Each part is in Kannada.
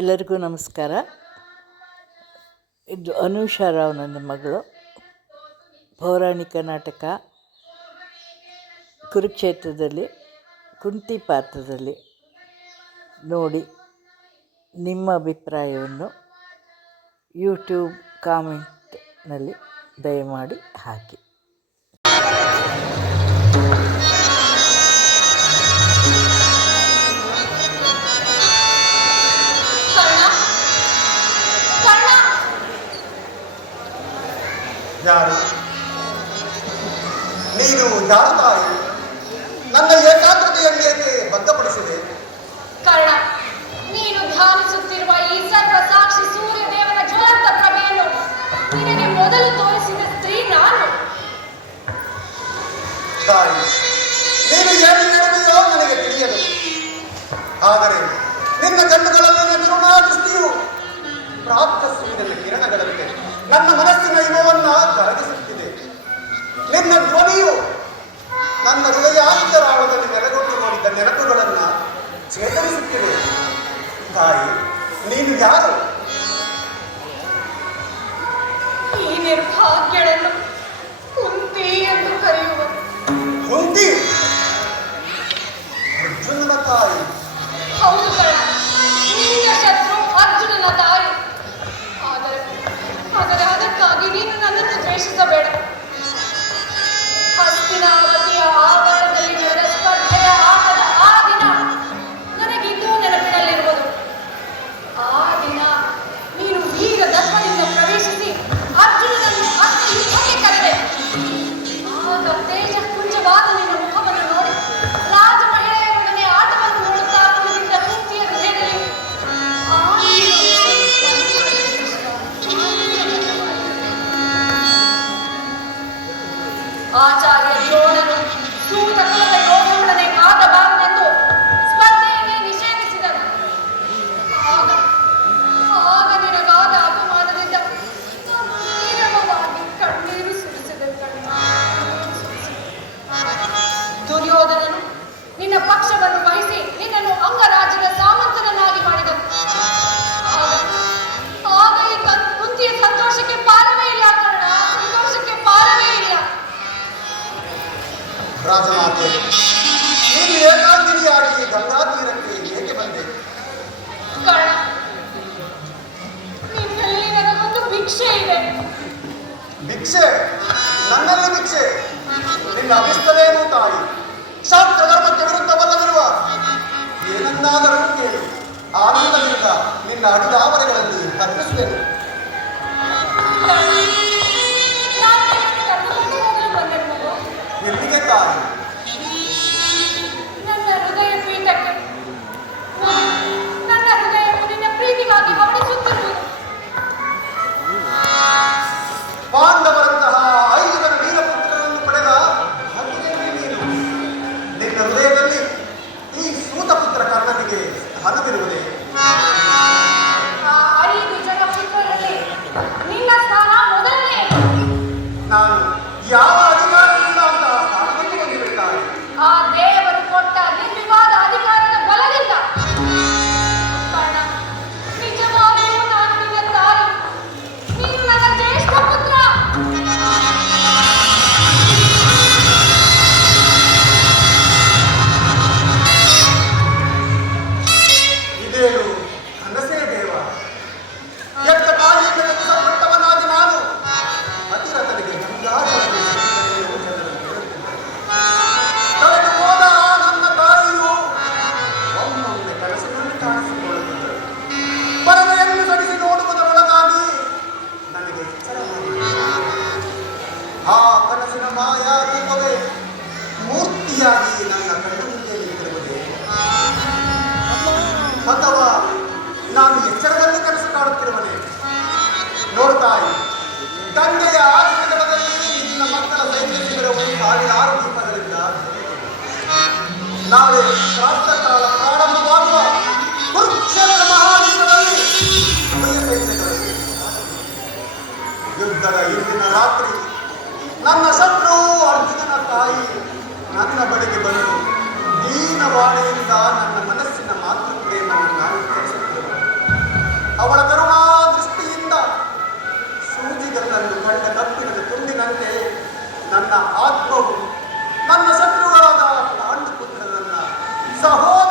ಎಲ್ಲರಿಗೂ ನಮಸ್ಕಾರ. ಇದು ಅನುಷಾ ರಾವ್ ನನ್ನ ಮಗಳು. ಪೌರಾಣಿಕ ನಾಟಕ ಕುರುಕ್ಷೇತ್ರದಲ್ಲಿ, ಕುಂತಿ ಪಾತ್ರದಲ್ಲಿ ನೋಡಿ ನಿಮ್ಮ ಅಭಿಪ್ರಾಯವನ್ನು ಯೂಟ್ಯೂಬ್ ಕಾಮೆಂಟ್ನಲ್ಲಿ ದಯಮಾಡಿ ಹಾಕಿ. ನನ್ನ ಮನಸ್ಸಿನ ಇಮವನ್ನು ಕರಗಿಸುತ್ತಿದೆ ನಿನ್ನ ಧ್ವನಿಯು ನನ್ನ ಹೃದಯಾಂತರಾಳದಲ್ಲಿ ನೆಲೆಗೊಂಡು ನೋಡಿದ್ದ ನೆನಪುಗಳನ್ನು ಚೇತರಿಸುತ್ತಿದೆ. ತಾಯಿ ನೀನು ಯಾರು? ಈ ನಿರ್ಭಾಗ್ಯಳನ್ನು ಕುಂತಿ ಎಂದು ಕರೆಯುವ. ಕುಂತಿ? ಅರ್ಜುನನ ತಾಯಿ. ಹೌದು ನಿನ್ನ ಶತ್ರು ಅರ್ಜುನನ ತಾಯಿ ನನ್ನನ್ನು ದ್ವೇಷಿಸಬೇಡ ಪಕ್ಷವನ್ನು ವಹಿಸಿ ನಿನ್ನನ್ನು ಅಂಗರಾಜ್ಯದ ಸಾಮಂತನನ್ನಾಗಿ ಮಾಡಿದರು ಆಗ ಈ ಕುಂತಿಯ ಸಂತೋಷಕ್ಕೆ ಪಾರವೇ ಇಲ್ಲ ಕರ್ಣ ಸಂತೋಷಕ್ಕೆ ಪಾರವೇ ಇಲ್ಲ. ರಾಜಮಾತೆ ನೀನು ಏಕಾಂಗಿನಿಯಾಗಿ ಗಂಗಾ ತೀರಕ್ಕೆ ಏಕೆ ಬಂದೆ? ಕರ್ಣ ನಿನ್ನಲ್ಲಿ ನನಗೊಂದು ಭಿಕ್ಷೆ ಇದೆ. ಭಿಕ್ಷೆ? ನನ್ನಲ್ಲಿ ಭಿಕ್ಷೆ? ನಿನ್ನ ಅಭಿಸ್ತವೇನು ತಾಯಿ ಶಾಸ್ತ್ರ ಧರ್ಮಕ್ಕೆ ವಿರುದ್ಧವಲ್ಲವಿರುವ ಏನನ್ನಾದರೂ ಕೇಳಿ ಆನಂದದಿಂದ ನಿನ್ನ ಅಡಿದಾವರೆಗಳಲ್ಲಿ ಅರ್ಪಿಸುವೆನು ಗಂಗೆಯ ಆದಿನಗಳಲ್ಲಿ ಇಂದಿನ ಮಕ್ಕಳ ಸೈನ್ಯ ಶಿಬಿರವು ಸಾವಿರಾರು ದೀಪಗಳಿಂದ ನಾಳೆ ರಾಷ್ಟ್ರಕಾಲ ಪ್ರಾರಂಭವಾಗುವ ಕುರುಕ್ಷೇತ್ರ ಮಹಾಯುದ್ಧದಲ್ಲಿ ಯುದ್ಧದ ಇಂದಿನ ರಾತ್ರಿ ನನ್ನ ಶತ್ರು ಅರ್ಜುನನ ತಾಯಿ ನನ್ನ ಬಳಿಗೆ ಬಂದು ದೀನವಾಣಿಯಿಂದ ನನ್ನ ಮನಸ್ಸಿನ ಮಾತೃಕೆಯನ್ನು ನಾನು ಅವಳ ಸಾಗಿದಂತೆ ನನ್ನ ಕತ್ತಿಗೆ ತುಂಡಿನಂತೆ ನನ್ನ ಆತ್ಮವು ನನ್ನ ಶತ್ರುಗಳಾದ ಅಂಡು ಪುತ್ರನನ್ನ ಸಹೋದರ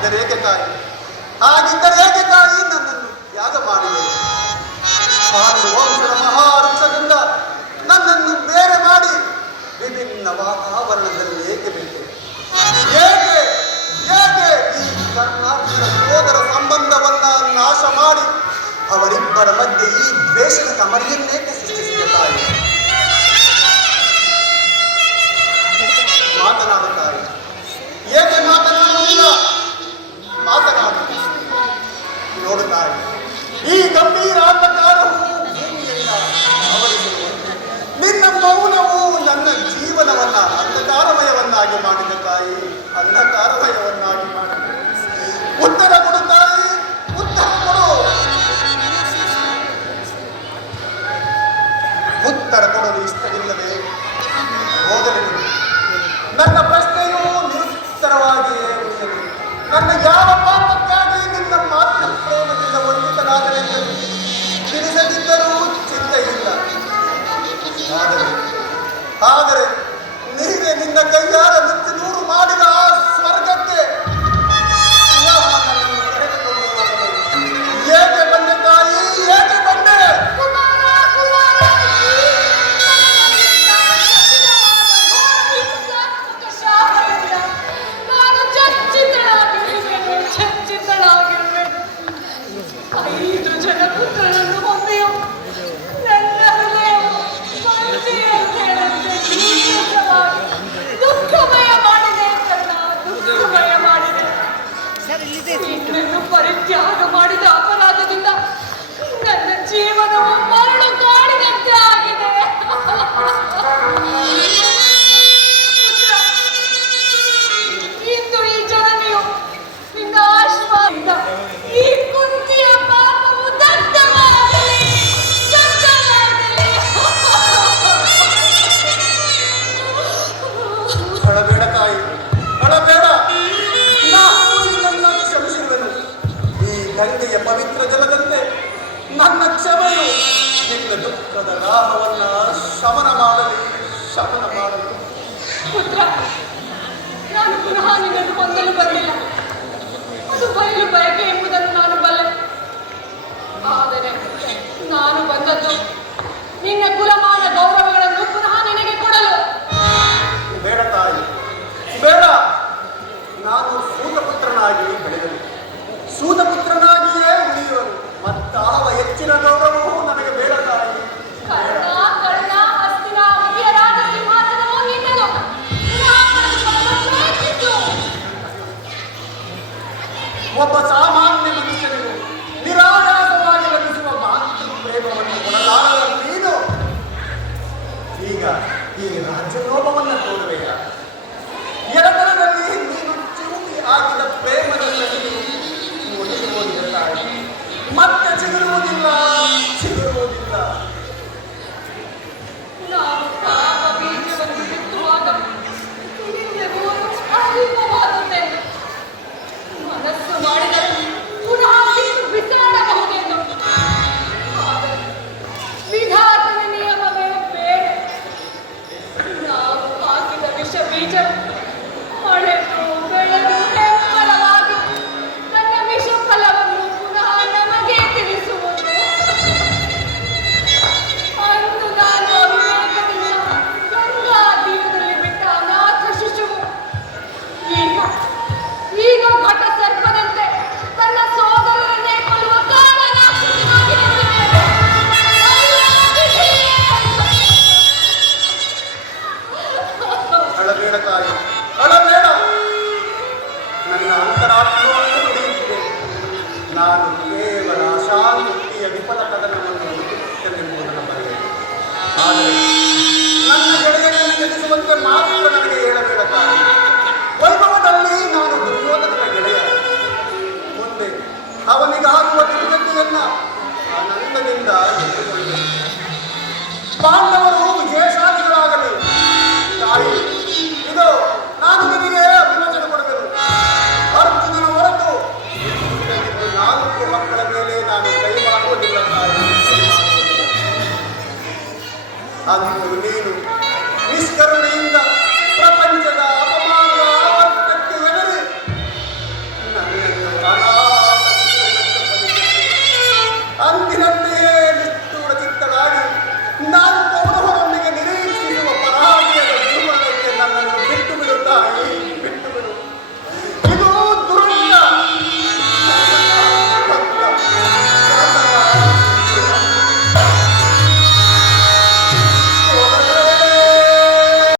ಹಾಗಿದ್ದರೇಕೆ ತಾಯಿ ಹಾಗಿದ್ದರೇಕೆ ತಾಯಿ ನನ್ನನ್ನು ಯಾಗ ಮಾಡಿದೆ ವಂಶದ ಮಹಾವೃಕ್ಷದಿಂದ ನನ್ನನ್ನು ಬೇರೆ ಮಾಡಿ ವಿಭಿನ್ನ ವಾತಾವರಣದಲ್ಲಿ ಏಕೆ ಬಿಟ್ಟೆ? ಏಕೆ ಏಕೆ ಈ ಕರ್ನಾಟಕದ ಸೋದರ ಸಂಬಂಧವನ್ನ ನಾಶ ಮಾಡಿ ಅವರಿಬ್ಬರ ಮಧ್ಯೆ ಈ ದ್ವೇಷದ ಸಮರಿಯನ್ನೇಕೆ ಸೃಷ್ಟಿಸಿದ ತಾಯಿ? ಮಾತನಾಡುತ್ತಾರೆ ಏಕೆ ಮಾತನಾಡುವುದಿಲ್ಲ ಮಾತನಾಡು ನೋಡುತ್ತಾರೆ. ಈ ಗಂಭೀರ ಅಂಧಕಾರವು ಭೂಮಿಯಿಂದ ಅವರಿಸುವಂತೆ ನಿನ್ನ ಮೌನವು ನನ್ನ ಜೀವನವನ್ನ ಅಂಧಕಾರಮಯವನ್ನಾಗಿ ಮಾಡಿದ ತಾಯಿ. ಅಂಧಕಾರಮಯವನ್ನಾಗಿ ಮಾಡಿದೆ. ದುಃಖದ ದಾಹವನ್ನ ಶಮನ ಮಾಡಲಿ ಶಮನ ಮಾಡಲಿ. ಪುತ್ರ, ನಾನು ಪುನಃ ನಿನ್ನನ್ನು ಹೊಂದಲು ಬರಲಿಲ್ಲ. ಅದು ಬಯಲು ಬಯಕೆ ಎಂಬುದನ್ನು ನಾನು ಬಲ್ಲೆ ಆದರೆ ನಾನು ಬಂದದ್ದು ನಿನ್ನ الله ನಿನ್ನ ಆನಂದದಿಂದ. ಪಾಂಡವರು ವಿಜಯಶಾಲಿಗಳಾಗಲಿ ತಾಯಿ, ಇದು ನಾನು ನಿಮಗೆ ಅಭಿನಂದನೆ ಕೊಡಬೇಕು ಅರ್ಜುನನ ಹೊರತು ನಾಲ್ಕು ಮಕ್ಕಳ ಮೇಲೆ ನಾನು ಕೈ ಮಾಡುವುದಿಲ್ಲ ತಾಯಿ ಅದು. ನೀನು